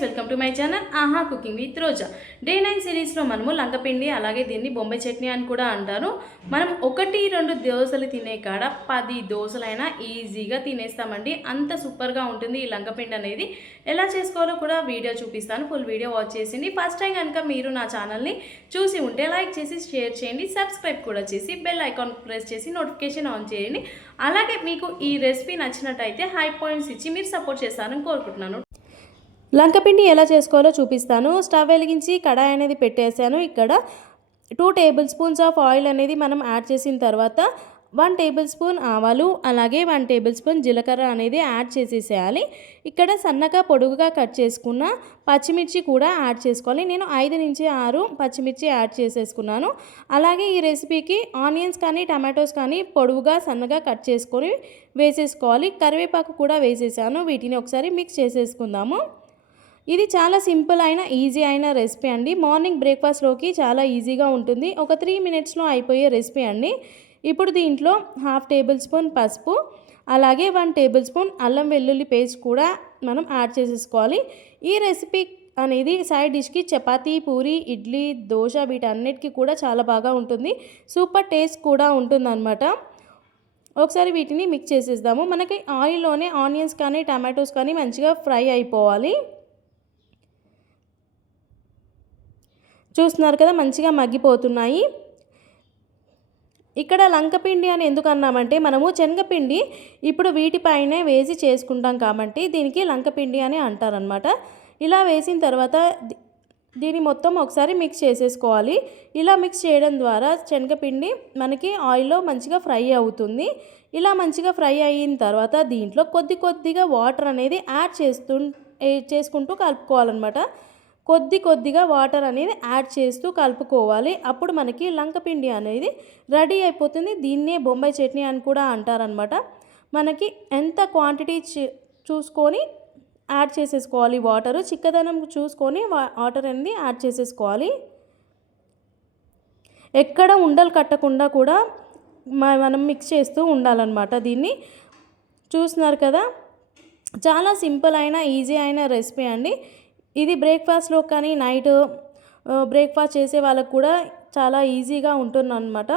Friends, welcome to my channel ఆహా cooking with Roja. Day 9 సిరీస్లో మనము లంకపిండి, అలాగే దీన్ని బొంబాయి చట్నీ అని కూడా అంటారు. మనం 1-2 దోశలు తినే కాడ 10 దోశలైనా ఈజీగా తినేస్తామండి. అంత సూపర్గా ఉంటుంది ఈ లంకపిండి అనేది. ఎలా చేసుకోవాలో కూడా వీడియో చూపిస్తాను. ఫుల్ వీడియో వాచ్ చేసింది. ఫస్ట్ టైం కనుక మీరు నా ఛానల్ని చూసి ఉంటే లైక్ చేసి షేర్ చేయండి, సబ్స్క్రైబ్ కూడా చేసి బెల్ ఐకాన్ ప్రెస్ చేసి నోటిఫికేషన్ ఆన్ చేయండి. అలాగే మీకు ఈ రెసిపీ నచ్చినట్టయితే హై పాయింట్స్ ఇచ్చి మీరు సపోర్ట్ చేస్తారని కోరుకుంటున్నాను. లంకపిండి ఎలా చేసుకోవాలో చూపిస్తాను. స్టవ్ వెలిగించి కడాయి అనేది పెట్టేశాను. ఇక్కడ 2 టేబుల్ స్పూన్స్ ఆఫ్ ఆయిల్ అనేది మనం యాడ్ చేసిన తర్వాత 1 టేబుల్ స్పూన్ ఆవాలు, అలాగే 1 టేబుల్ స్పూన్ జీలకర్ర అనేది యాడ్ చేసేసేయాలి. ఇక్కడ సన్నగా పొడుగుగా కట్ చేసుకున్న పచ్చిమిర్చి కూడా యాడ్ చేసుకోవాలి. నేను 5 నుంచి 6 పచ్చిమిర్చి యాడ్ చేసేసుకున్నాను. అలాగే ఈ రెసిపీకి ఆనియన్స్ కానీ టమాటోస్ కానీ పొడవుగా సన్నగా కట్ చేసుకొని వేసేసుకోవాలి. కరివేపాకు కూడా వేసేసాను. వీటిని ఒకసారి మిక్స్ చేసేసుకుందాము. ఇది చాలా సింపుల్ అయిన ఈజీ అయిన రెసిపీ అండి. మార్నింగ్ బ్రేక్ఫాస్ట్లోకి చాలా ఈజీగా ఉంటుంది. ఒక 3 మినిట్స్లో అయిపోయే రెసిపీ అండి. ఇప్పుడు దీంట్లో 1/2 టేబుల్ స్పూన్ పసుపు, అలాగే 1 టేబుల్ స్పూన్ అల్లం వెల్లుల్లి పేస్ట్ కూడా మనం యాడ్ చేసేసుకోవాలి. ఈ రెసిపీ అనేది సైడ్ డిష్కి చపాతీ, పూరి, ఇడ్లీ, దోశ వీటన్నిటికీ కూడా చాలా బాగా ఉంటుంది. సూపర్ టేస్ట్ కూడా ఉంటుందన్నమాట. ఒకసారి వీటిని మిక్స్ చేసేద్దాము. మనకి ఆయిల్లోనే ఆనియన్స్ కానీ టమాటోస్ కానీ మంచిగా ఫ్రై అయిపోవాలి. చూస్తున్నారు కదా, మంచిగా మగ్గిపోతున్నాయి. ఇక్కడ లంకపిండి అని ఎందుకు అన్నామంటే మనము శనగపిండి ఇప్పుడు వీటిపైనే వేసి చేసుకుంటాం కాబట్టి దీనికి లంకపిండి అని అంటారనమాట. ఇలా వేసిన తర్వాత దీన్ని మొత్తం ఒకసారి మిక్స్ చేసేసుకోవాలి. ఇలా మిక్స్ చేయడం ద్వారా శనగపిండి మనకి ఆయిల్లో మంచిగా ఫ్రై అవుతుంది. ఇలా మంచిగా ఫ్రై అయిన తర్వాత దీంట్లో కొద్దిగా వాటర్ అనేది యాడ్ చేసుకుంటూ కలుపుకోవాలన్నమాట. కొద్దిగా వాటర్ అనేది యాడ్ చేస్తూ కలుపుకోవాలి. అప్పుడు మనకి లంకపిండి అనేది రెడీ అయిపోతుంది. దీన్నే బొంబాయి చట్నీ అని కూడా అంటారనమాట. మనకి ఎంత క్వాంటిటీ చూసుకొని యాడ్ చేసేసుకోవాలి. వాటరు చిక్కదనం చూసుకొని వాటర్ అనేది యాడ్ చేసేసుకోవాలి. ఎక్కడ ఉండలు కట్టకుండా కూడా మనం మిక్స్ చేస్తూ ఉండాలన్నమాట. దీన్ని చూస్తున్నారు కదా, చాలా సింపుల్ అయిన ఈజీ అయిన రెసిపీ అండి. ఇది బ్రేక్ఫాస్ట్లో కానీ నైట్ బ్రేక్ఫాస్ట్ చేసే వాళ్ళకు కూడా చాలా ఈజీగా ఉంటుందన్నమాట.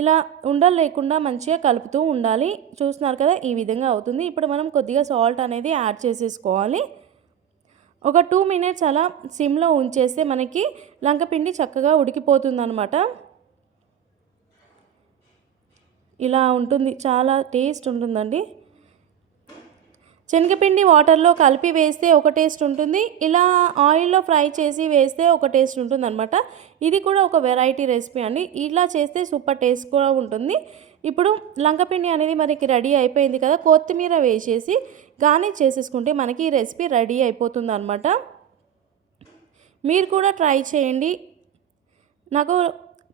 ఇలా ఉండలు లేకుండా మంచిగా కలుపుతూ ఉండాలి. చూస్తున్నారు కదా, ఈ విధంగా అవుతుంది. ఇప్పుడు మనం కొద్దిగా సాల్ట్ అనేది యాడ్ చేసేసుకోవాలి. ఒక 2 మినిట్స్ అలా సిమ్లో ఉంచేస్తే మనకి లంకపిండి చక్కగా ఉడికిపోతుందన్నమాట. ఇలా ఉంటుంది, చాలా టేస్ట్ ఉంటుందండి. శనగపిండి వాటర్లో కలిపి వేస్తే ఒక టేస్ట్ ఉంటుంది, ఇలా ఆయిల్లో ఫ్రై చేసి వేస్తే ఒక టేస్ట్ ఉంటుంది అనమాట. ఇది కూడా ఒక వెరైటీ రెసిపీ అండి. ఇలా చేస్తే సూపర్ టేస్ట్ కూడా ఉంటుంది. ఇప్పుడు లంకపిండి అనేది మనకి రెడీ అయిపోయింది కదా, కొత్తిమీర వేసేసి గార్నిష్ చేసేసుకుంటే మనకి ఈ రెసిపీ రెడీ అయిపోతుంది అనమాట. మీరు కూడా ట్రై చేయండి. నాకు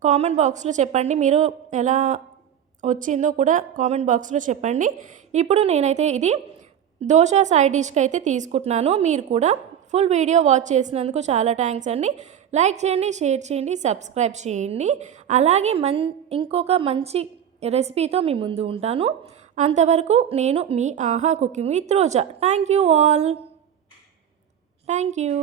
కామెంట్ బాక్స్లో చెప్పండి, మీరు ఎలా వచ్చిందో కూడా కామెంట్ బాక్స్లో చెప్పండి. ఇప్పుడు నేనైతే ఇది దోశ సైడ్ డిష్కి అయితే తీసుకుంటున్నాను. మీరు కూడా ఫుల్ వీడియో వాచ్ చేసినందుకు చాలా థ్యాంక్స్ అండి. లైక్ చేయండి, షేర్ చేయండి, సబ్స్క్రైబ్ చేయండి. అలాగే ఇంకొక మంచి రెసిపీతో మీ ముందు ఉంటాను. అంతవరకు నేను మీ ఆహా cooking with Roja. Thank you all. Thank you.